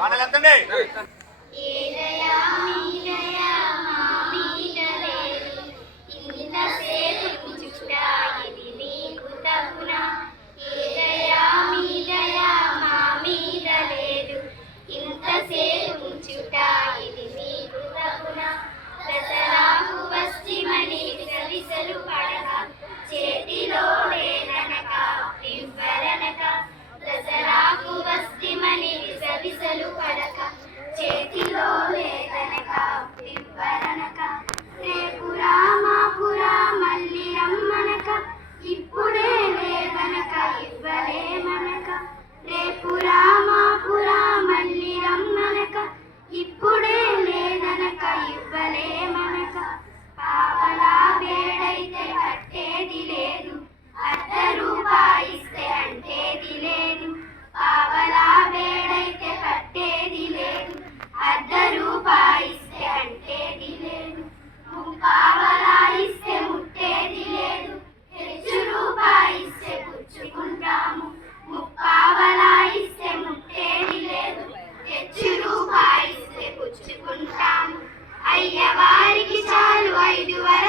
మాటలు అయ్య వారికి చాలు ఐదు వర